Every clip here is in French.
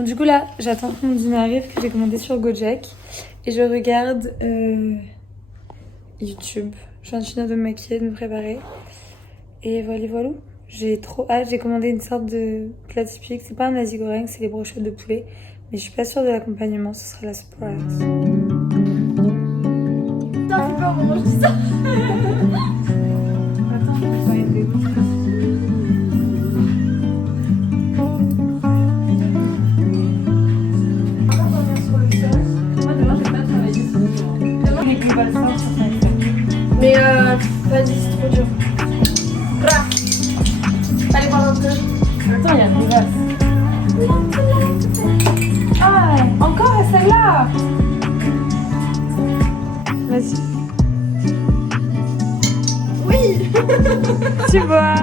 Bon, du coup là, j'attends que mon dîner arrive, que j'ai commandé sur Gojek. Et je regarde YouTube. Je suis en train de me maquiller, de me préparer. Et voilà. J'ai trop hâte. J'ai commandé une sorte de plat typique. C'est pas un nasi goreng, c'est les brochettes de poulet. Mais je suis pas sûre de l'accompagnement, ce sera la surprise. Putain, c'est pas moment, je dis ça. Attends, ça va être des Mais vas-y, c'est trop dur. Allez voir un peu. Attends, il y a des vases. Ah, encore celle-là. Vas-y. Oui. Tu vois.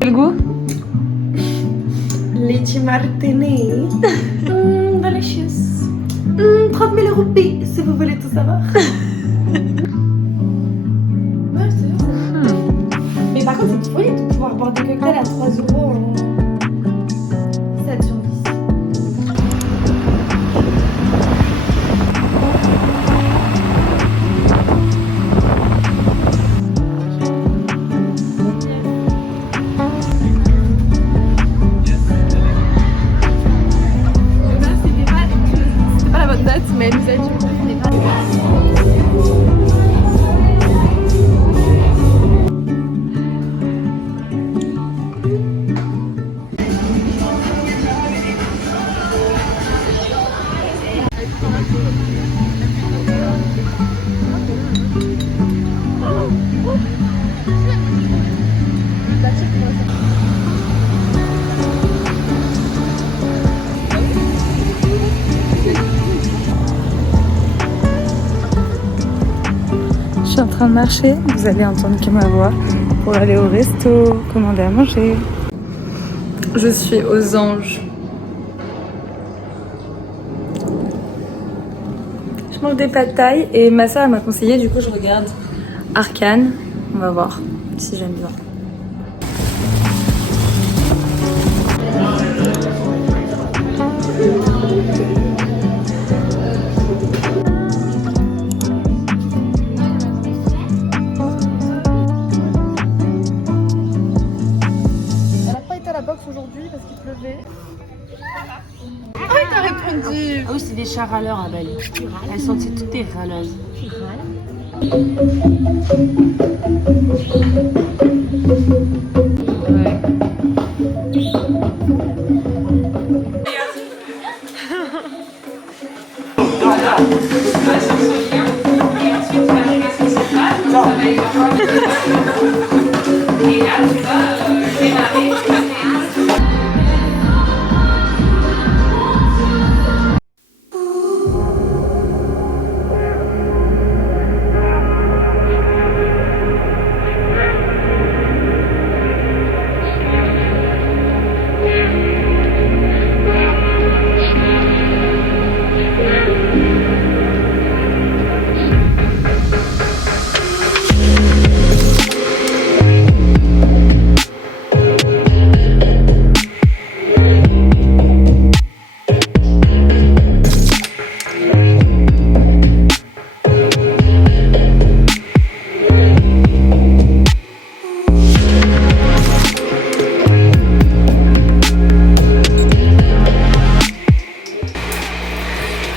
Quel goût? Leche martini. Delicious. 30 000 roupies, si vous voulez tout savoir. Ouais, c'est vrai. Mais par contre, c'est folie de pouvoir boire des cocktails à 3 euros. 7 sur 10. Mais nous a dit qu'on n'est pas. Je suis en train de marcher, vous allez entendre que ma voix, pour aller au resto, commander à manger. Je suis aux anges. Je mange des pâtes thaï et ma soeur m'a conseillé, du coup je regarde Arcane. On va voir si j'aime bien. Aujourd'hui parce qu'il pleuvait. Ah oui, t'as répondu. Ah oui, c'est des chats râleurs, Abel. Elles sont toutes des râleuses. Ouais.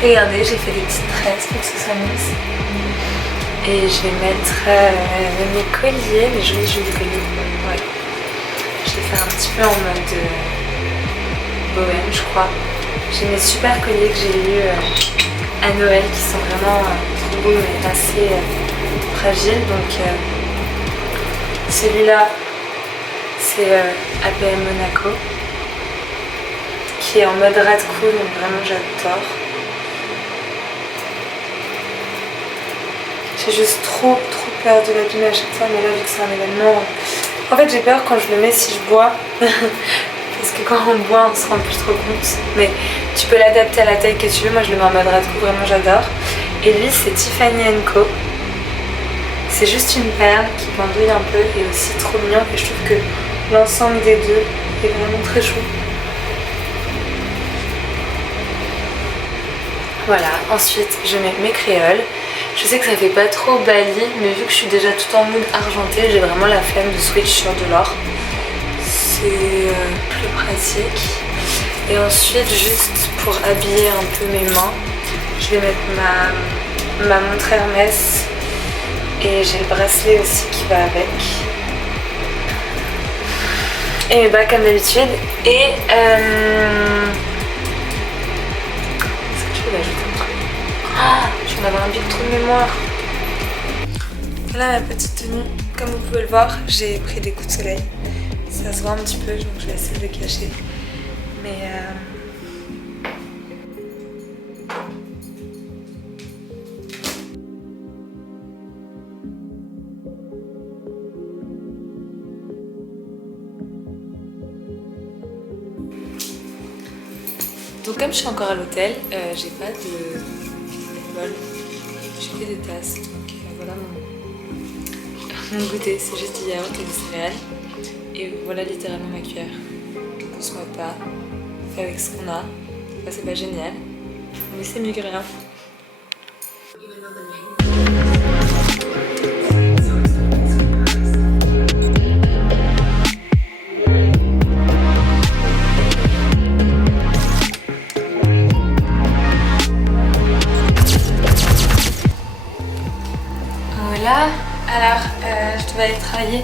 Regardez, j'ai fait des petites tresses pour que ce soit lisse. Et je vais mettre mes colliers, mes jolis colliers. Ouais. Je vais faire un petit peu en mode bohème, je crois. J'ai mes super colliers que j'ai eus à Noël qui sont vraiment trop beaux mais assez fragiles. Donc celui-là, c'est APM Monaco qui est en mode rat cool, donc vraiment j'adore. J'ai juste trop peur de l'abîmer à chaque fois, mais là vu que c'est un événement... En fait j'ai peur quand je le mets si je bois, parce que quand on boit on se rend plus trop compte. Mais tu peux l'adapter à la taille que tu veux, moi je le mets en mode rat cool, vraiment j'adore. Et lui c'est Tiffany & Co. c'est juste une perle qui pendouille un peu et aussi trop mignon, et je trouve que l'ensemble des deux est vraiment très chou. Voilà, ensuite je mets mes créoles. Je sais que ça fait pas trop Bali, mais vu que je suis déjà tout en mood argenté, j'ai vraiment la flemme de switch sur de l'or. C'est plus pratique. Et ensuite, juste pour habiller un peu mes mains, je vais mettre ma montre Hermès et j'ai le bracelet aussi qui va avec. Et mes bas comme d'habitude. Et est-ce que je vais l'ajouter un truc? Je viens d'avoir un big trou de mémoire. Voilà ma petite tenue. Comme vous pouvez le voir, j'ai pris des coups de soleil. Ça se voit un petit peu, donc je vais essayer de le cacher. Mais donc comme je suis encore à l'hôtel, j'ai pas de bol, j'ai que des tasses. Donc voilà mon goûter, c'est juste du yaourt et des céréales. Et voilà littéralement ma cuillère. Donc on se moque pas, on fait avec ce qu'on a. Enfin, c'est pas génial, mais c'est mieux que rien. Voilà, alors je devais aller travailler,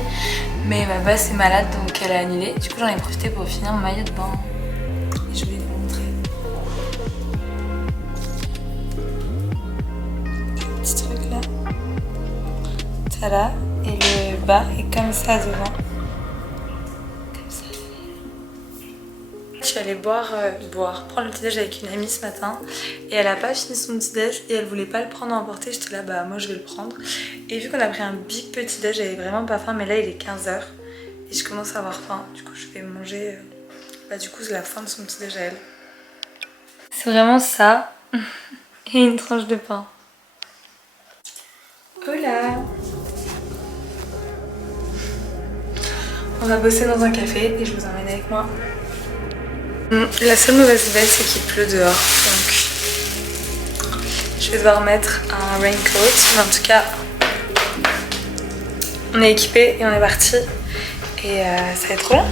mais ma boss est malade donc elle a annulé. Du coup j'en ai profité pour finir mon maillot de bain. Et je voulais vous montrer. Petit truc là. Tada. Et le bas est comme ça devant. Comme ça. Je suis allée prendre le petit déj avec une amie ce matin. Et elle a pas fini son petit déj et elle voulait pas le prendre à emporter. J'étais là, bah moi je vais le prendre. Et vu qu'on a pris un big petit déj, j'avais vraiment pas faim, mais là il est 15h. Et je commence à avoir faim, du coup je vais manger, du coup c'est la fin de son petit déj à elle. C'est vraiment ça, et une tranche de pain. Hola! On va bosser dans un café et je vous emmène avec moi. La seule mauvaise nouvelle c'est qu'il pleut dehors, donc je vais devoir mettre un raincoat, mais en tout cas on est équipé et on est parti. Et ça va être trop long.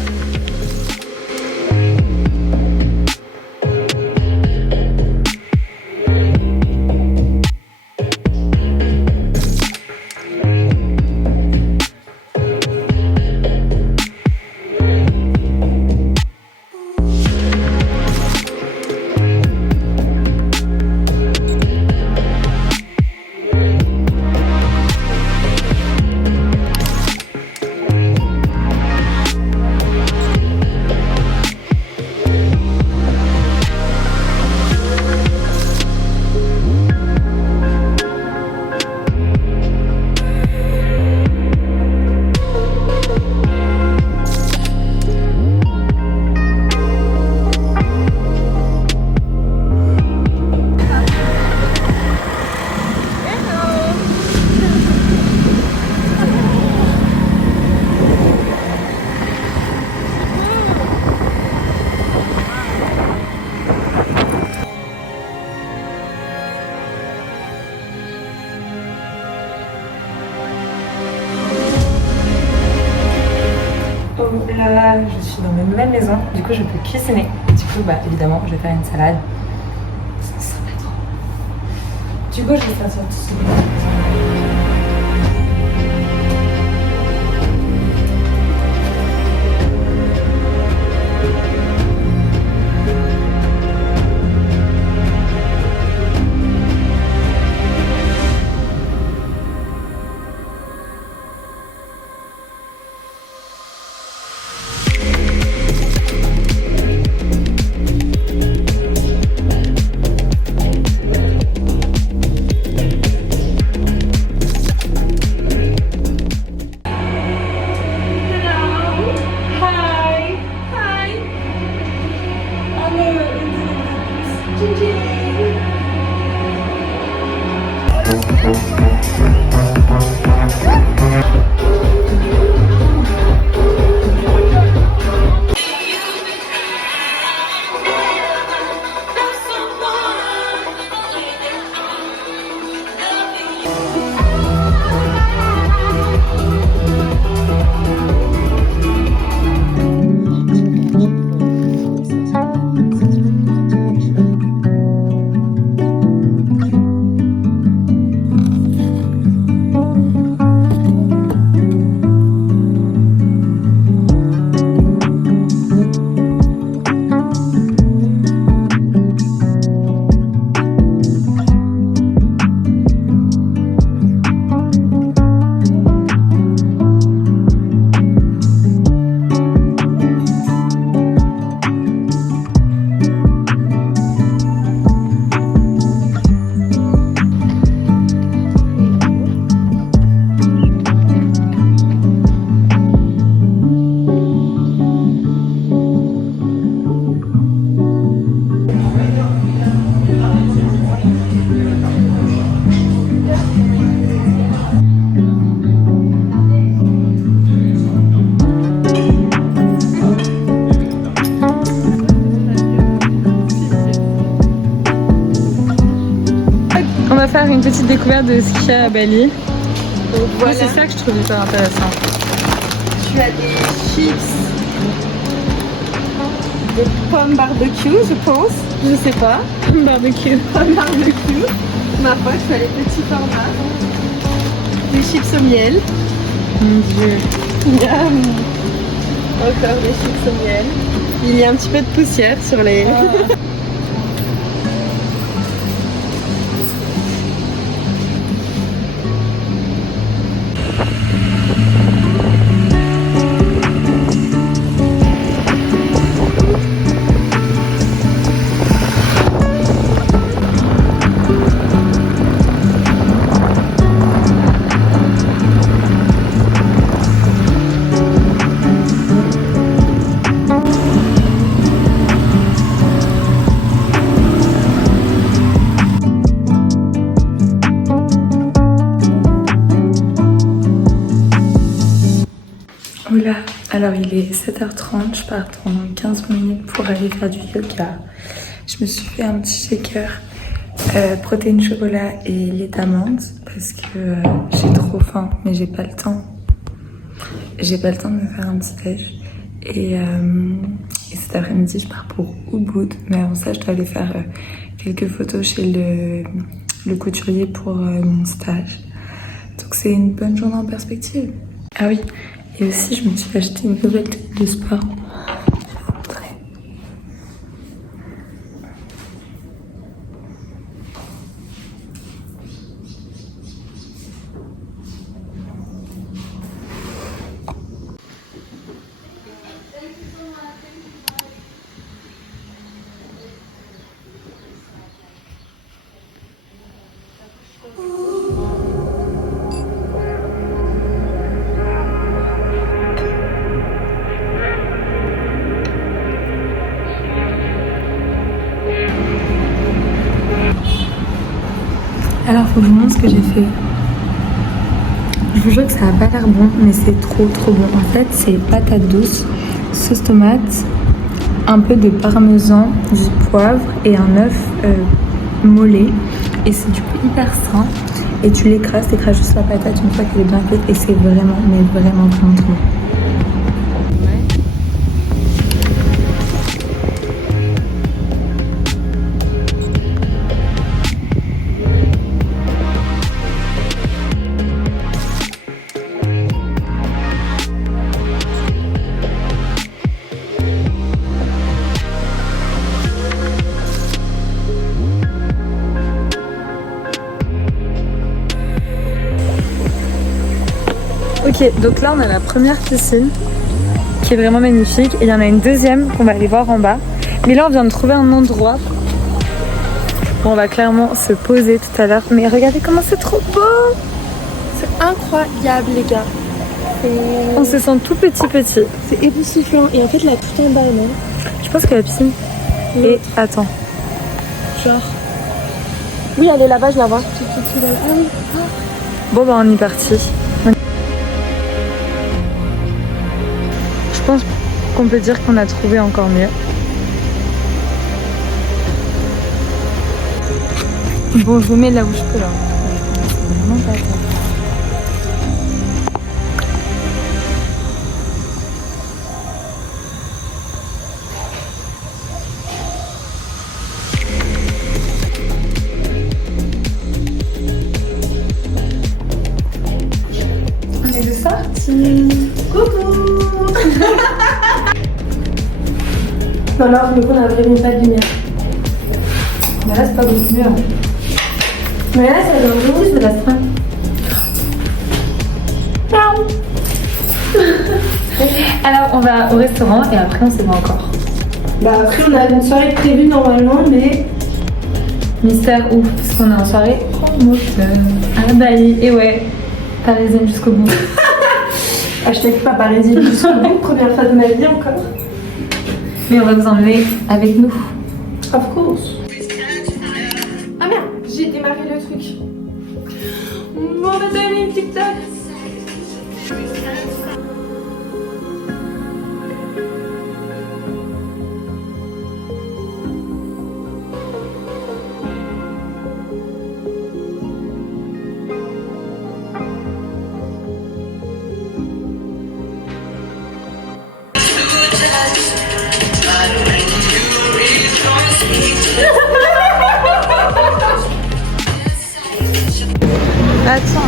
Là, je suis dans ma nouvelle maison, du coup je peux cuisiner. Et du coup, évidemment, je vais faire une salade. Ça sera pas trop. Du coup, je vais faire ça tout seul. Gigi. va faire une petite découverte de ce qu'il y a à Bali. Donc Moi, c'est ça que je trouve hyper intéressant. Tu as des chips de pommes barbecue, je pense. Je sais pas. Barbecue. Pommes barbecue. Ma foi, tu as les petits formats. Des chips au miel. Mon Dieu. Miam. Encore des chips au miel. Il y a un petit peu de poussière sur les... Oula, alors il est 7h30, je pars dans 15 minutes pour aller faire du yoga. Je me suis fait un petit shaker, protéines chocolat et lait d'amande parce que j'ai trop faim mais j'ai pas le temps. J'ai pas le temps de me faire un petit déj. Et cet après-midi je pars pour Ubud, mais avant ça je dois aller faire quelques photos chez le couturier pour mon stage. Donc c'est une bonne journée en perspective. Ah oui. Et aussi, je me suis acheté une nouvelle tenue de sport. Je vais vous montrer. Alors, faut que je vous montre ce que j'ai fait. Je vous jure que ça a pas l'air bon, mais c'est trop bon. En fait, c'est patates douces, sauce tomate, un peu de parmesan, du poivre et un œuf mollet. Et c'est du coup hyper sain. Et tu l'écrases, t'écrases juste la patate une fois qu'elle est bien faite. Et c'est vraiment, mais vraiment trop bon. Ok, donc là on a la première piscine qui est vraiment magnifique et il y en a une deuxième qu'on va aller voir en bas. Mais là on vient de trouver un endroit où on va clairement se poser tout à l'heure. Mais regardez comment c'est trop beau! C'est incroyable les gars. On se sent tout petit. C'est époustouflant. Et en fait là tout en bas, non? Je pense que la piscine est... Attends. Genre... Oui, elle est là-bas, je la vois. Ah oui. Bon bah on est parti. Je pense qu'on peut dire qu'on a trouvé encore mieux. Bon, je vous mets là où je peux là. C'est vraiment pas ça. On est de sortie. Coucou. Non, là, pour le coup, on a vraiment pas de lumière. Mais là, c'est pas beaucoup mieux. Hein. Mais là, ça donne beaucoup de la fin. Alors, on va au restaurant et après, on sait pas encore. Bah, après, on a une soirée prévue normalement, mais. Mystère ouf, parce qu'on est en soirée promoteur à Bali. Et ouais, parisienne jusqu'au bout. Hashtag pas parisienne jusqu'au bout, première fois de ma vie encore. Mais on va vous emmener avec nous. Of course. Ah merde, j'ai démarré le truc. On va donner une TikTok. Attends,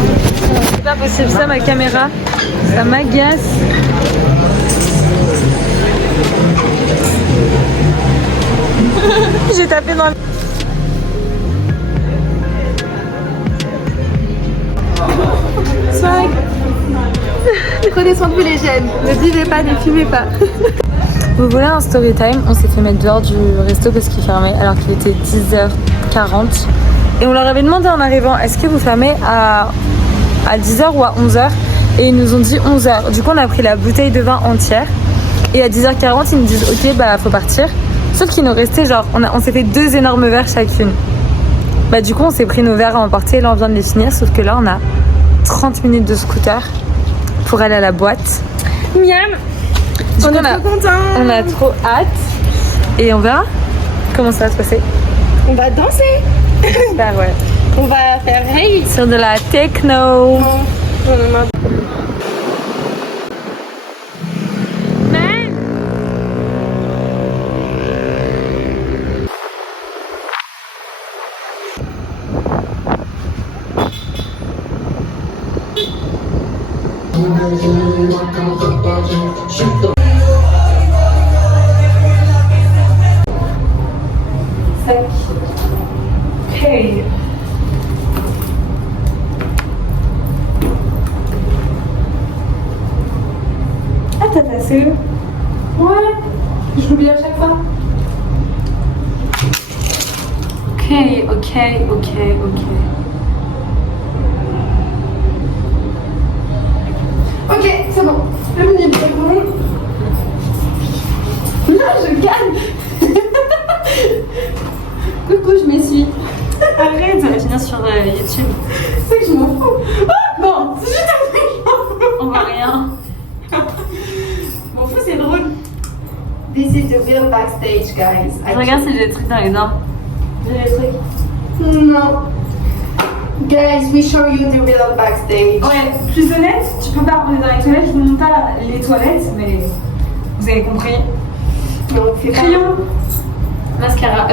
c'est pas possible, ça ma caméra, ça m'agace. J'ai tapé dans le... Swag. Prenez soin de vous les jeunes, ne buvez pas, ne fumez pas. Vous voulez un story time? On s'est fait mettre dehors du resto parce qu'il fermait alors qu'il était 10h40. Et on leur avait demandé en arrivant, est-ce que vous fermez à 10h ou à 11h? Et ils nous ont dit 11h. Du coup on a pris la bouteille de vin entière. Et à 10h40 ils nous disent ok bah faut partir. Sauf qu'il nous restait genre, on s'est fait 2 énormes verres chacune. Bah du coup on s'est pris nos verres à emporter et là on vient de les finir. Sauf que là on a 30 minutes de scooter pour aller à la boîte. Miam. Du coup, on a trop hâte et on verra comment ça va se passer. On va danser. J'espère, ouais. On va faire hey. Sur de la techno. Hey. Ah t'as tassé où? Ouais, je l'oublie à chaque fois. Ok. Ok, c'est bon. Le menu est bon. Là, je gagne. Coucou, je m'essuie. Arrête, ça va finir sur YouTube. C'est que je m'en fous. Ah, bon, c'est juste un truc. On voit rien. M'en fous, c'est drôle. This is the real backstage, guys. Je regarde si j'ai des trucs dans les dents. J'ai des trucs. Non. Guys, we show you the real backstage. Ouais, plus honnête, tu peux pas rentrer dans les toilettes, je ne montre pas les toilettes, mais vous avez compris. Non, c'est pas. Crayon, mascara,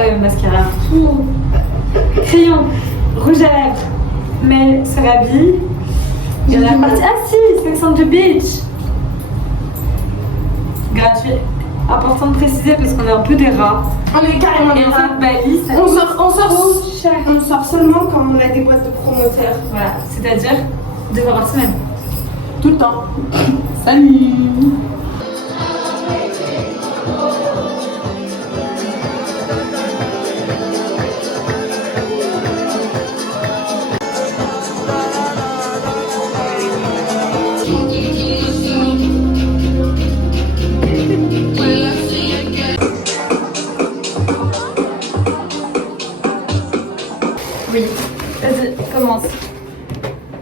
crayon, rouge à lèvres, Mel se rhabille. Il y en a partie. Ah si, Sex on the Beach. Gratuit. Important de préciser parce qu'on est un peu des rats. On est carrément Et des en rats. fait, Bali, ça On coûte sort trop cher. on sort seulement quand on a des boîtes de promoteurs. Voilà, c'est-à-dire 2 fois par semaine. Tout le temps. Salut. Oui, vas-y, commence.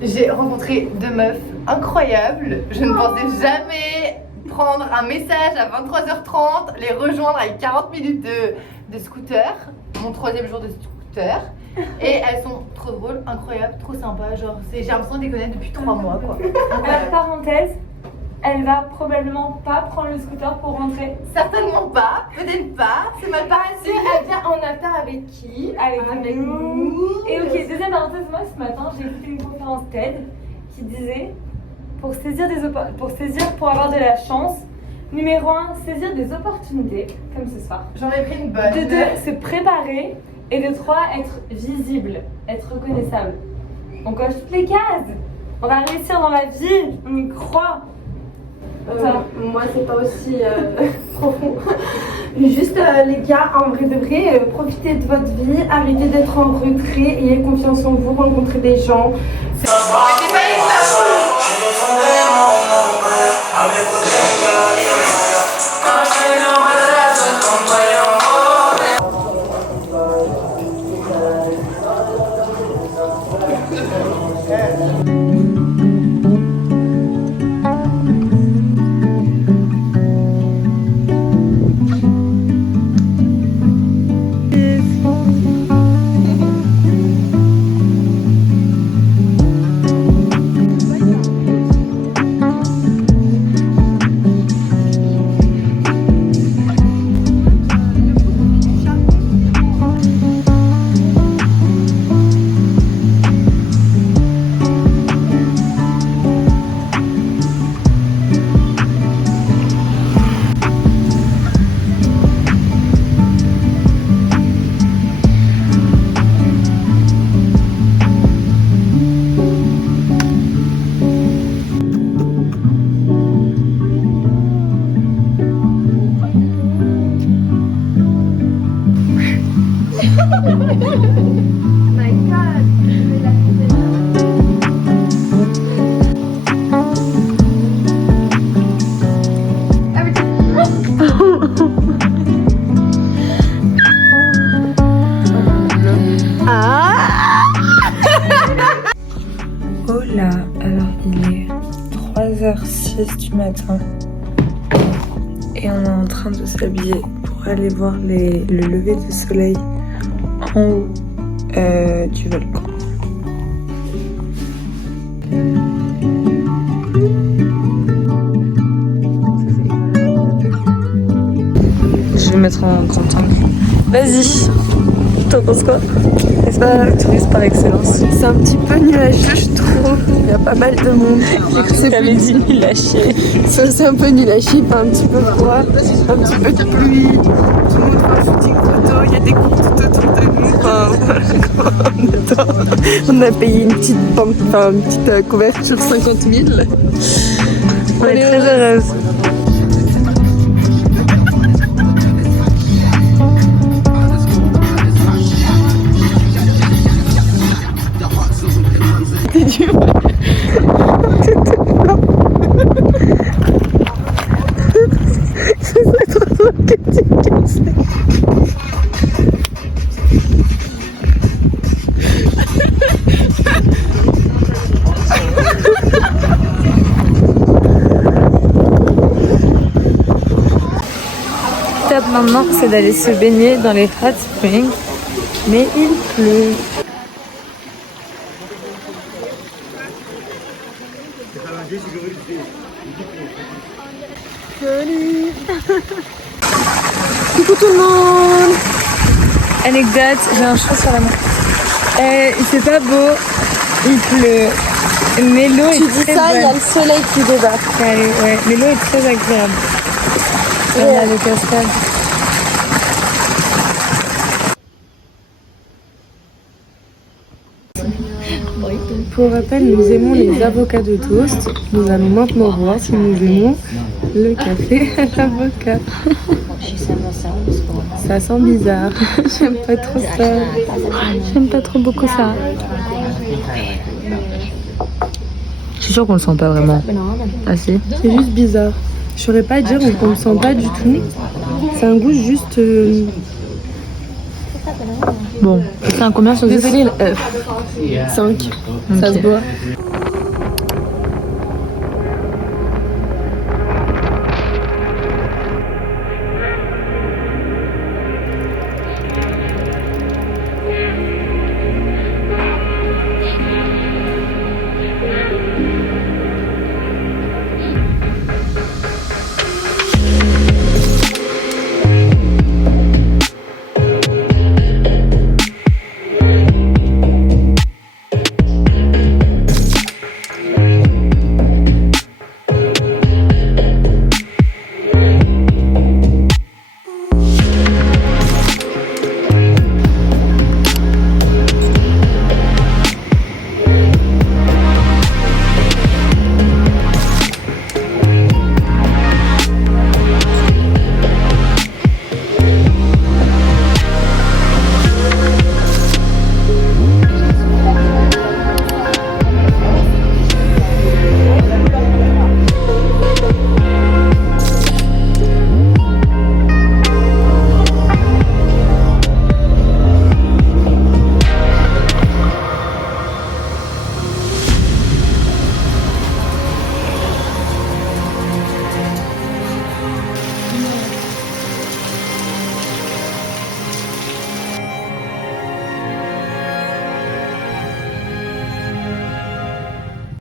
J'ai rencontré 2 meufs incroyables. Je ne pensais jamais prendre un message à 23h30, les rejoindre avec 40 minutes de scooter, mon 3e jour de scooter. Et elles sont trop drôles, incroyables, trop sympas. Genre, j'ai l'impression de les connaître depuis 3 mois quoi. Parenthèse, elle va probablement pas prendre le scooter pour rentrer. Certainement pas, peut-être pas, c'est mal parti. Elle vient en after avec qui? Avec nous. Et ok, deuxième parenthèse, moi ce matin j'ai écouté une conférence TED qui disait pour avoir de la chance, numéro 1, saisir des opportunités, comme ce soir. J'en ai pris une bonne. De 2, se préparer. Et de 3, être visible, être reconnaissable. On coche toutes les cases. On va réussir dans la vie, on y croit. Moi, c'est pas aussi profond. Juste, les gars, en vrai de vrai, profitez de votre vie, arrêtez d'être en retrait, ayez confiance en vous, rencontrez des gens. 6h06 du matin. Et on est en train de s'habiller pour aller voir le lever du soleil en haut du volcan. Je vais mettre en grand angle. Vas-y, t'en penses quoi? C'est pas le touriste par excellence. C'est un petit peu nuageux, je trouve. Il y a pas mal de monde. J'ai cru que t'avais dit nul à chier. C'est un peu nul à chier, un petit peu froid, un petit peu de pluie. Tout le monde fait un footing photo, il y a des groupes tout autour de nous. Enfin, on a payé une petite couverture 50 000. On est très heureuse. L'étape maintenant, c'est d'aller se baigner dans les hot springs, mais il pleut. Coucou tout le monde. Anecdote, j'ai un cheveu sur la main. Il fait pas beau, il pleut, mais l'eau est très bonne. Il y a le soleil qui débarque. Ouais, mais l'eau est très agréable. On a les cascades. Pour rappel, nous aimons les avocats de toast. Nous allons maintenant voir si nous aimons le café à l'avocat. Ça sent bizarre. J'aime pas trop ça. J'aime pas trop beaucoup ça. Je suis sûre qu'on le sent pas vraiment. Ah si? C'est juste bizarre. Je saurais pas dire qu'on le sent pas du tout. C'est un goût juste... Bon, c'est un combien sur 10? Désolée, 5. Ça se boit.